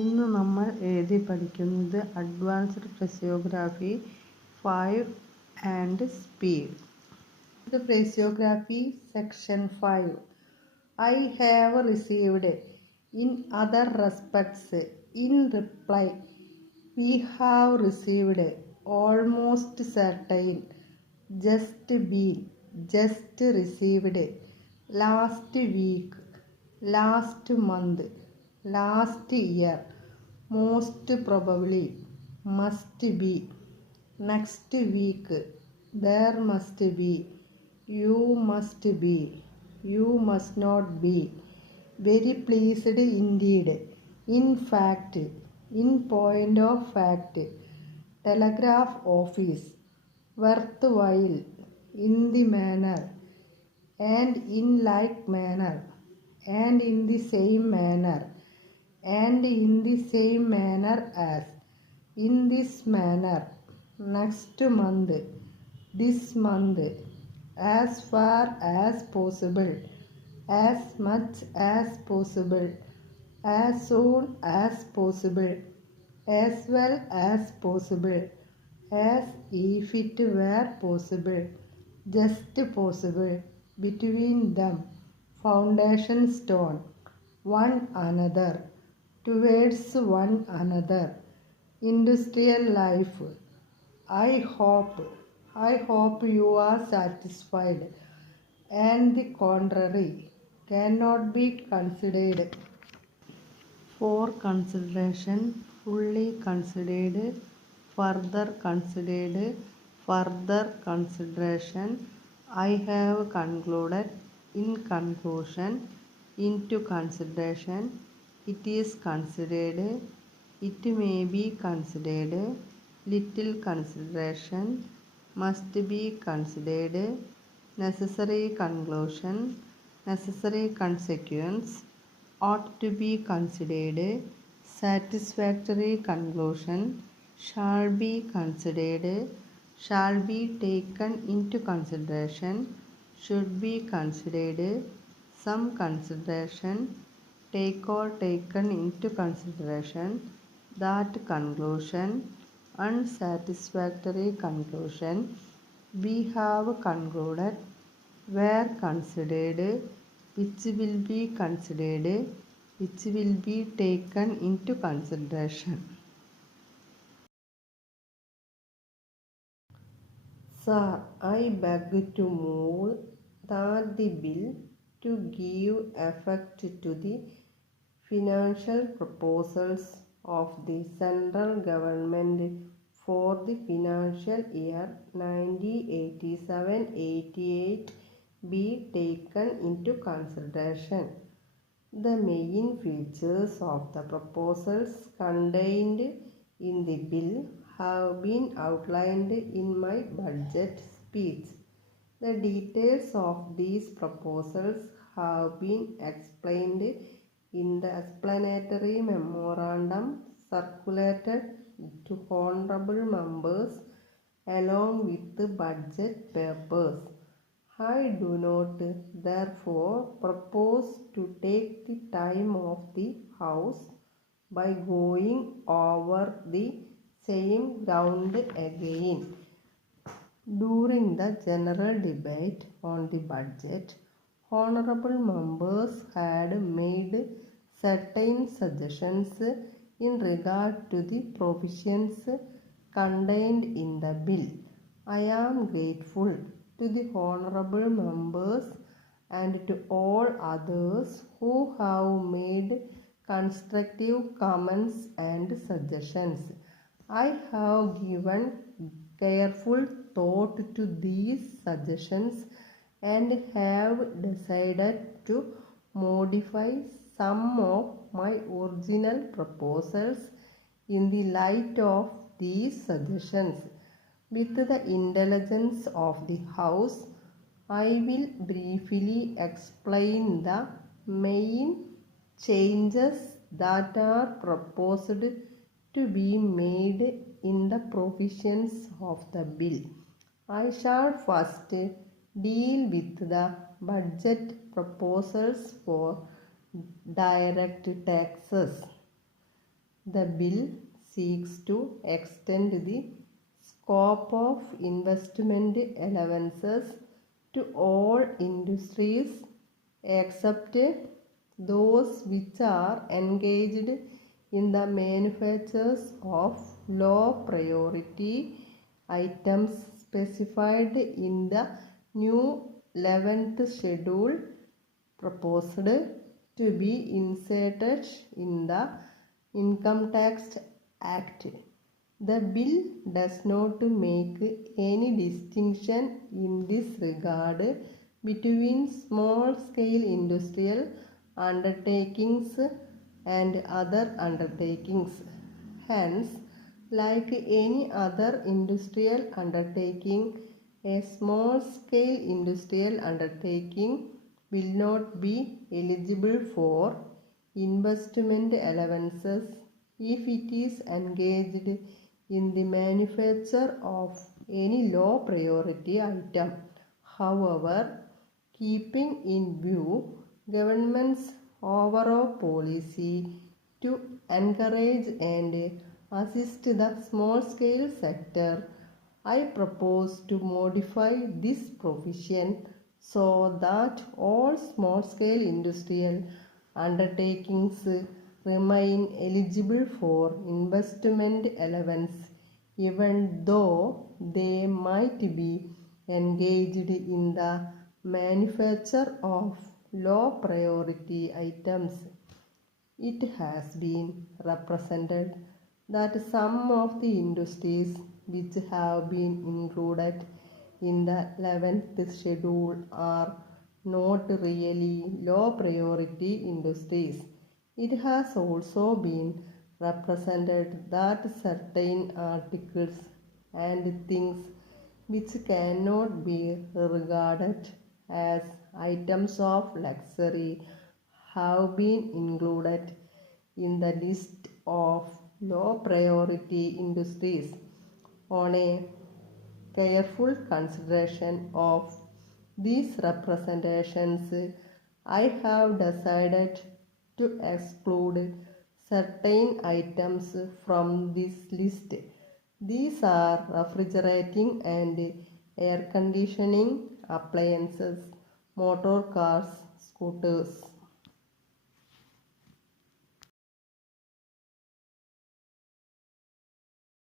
ഇന്ന് നമ്മൾ എഴുതി പഠിക്കുന്നത് advanced phraseography 5 and speed. The Phraseography section 5. I have received in other respects. In reply, we have received almost certain, just been, just received, last week, last month, last year, most probably, must be, next week, there must be, you must be, you must not be, very pleased indeed, in fact, in point of fact, telegraph office, worthwhile, in the manner, and in like manner, and in the same manner, and in the same manner as, in this manner, next month, this month, as far as possible, as much as possible, as soon as possible, as well as possible, as if it were possible, just possible, between them, foundation stone, one another, towards one another, industrial life. I hope you are satisfied, and the contrary cannot be considered. For consideration, fully considered, further considered, further consideration, I have concluded, in conclusion, into consideration, it is considered, it may be considered, little consideration, must be considered, necessary conclusion, necessary consequence, ought to be considered, satisfactory conclusion, shall be considered, shall be taken into consideration, should be considered, some consideration, take or taken into consideration, that conclusion, unsatisfactory conclusion, we have concluded, were considered, which will be considered, which will be taken into consideration. Sir, I beg to move that the bill to give effect to the financial proposals of the central government for the financial year 1987-88 be taken into consideration. The main features of the proposals contained in the bill have been outlined in my budget speech. The details of these proposals have been explained in the explanatory memorandum circulated to honorable members along with the budget papers. I do not therefore propose to take the time of the House by going over the same ground again. During the general debate on the budget, honorable members had made certain suggestions in regard to the provisions contained in the bill. I am grateful to the honorable members and to all others who have made constructive comments and suggestions. I have given careful thought to these suggestions and have decided to modify some of my original proposals in the light of these suggestions. With the indulgence of the House, I will briefly explain the main changes that are proposed to be made in the provisions of the bill. I shall first deal with the budget proposals for direct taxes. The bill seeks to extend the scope of investment allowances to all industries except those which are engaged in the manufacture of low priority items specified in the new 11th schedule proposed to be inserted in the Income Tax Act. The bill does not make any distinction in this regard between small-scale industrial undertakings and other undertakings. Hence, like any other industrial undertaking, a small-scale industrial undertaking will not be eligible for investment allowances if it is engaged in the manufacture of any low priority item. However, keeping in view government's overall policy to encourage and assist the small scale sector, I propose to modify this provision so that all small scale industrial undertakings remain eligible for investment allowance even though they might be engaged in the manufacture of low priority items. It has been represented that some of the industries which have been included in the 11th schedule are not really low priority industries. It has also been represented that certain articles and things which cannot be regarded as items of luxury have been included in the list of low priority industries. On a careful consideration of these representations, I have decided to exclude certain items from this list. These are refrigerating and air conditioning appliances, motor cars, scooters,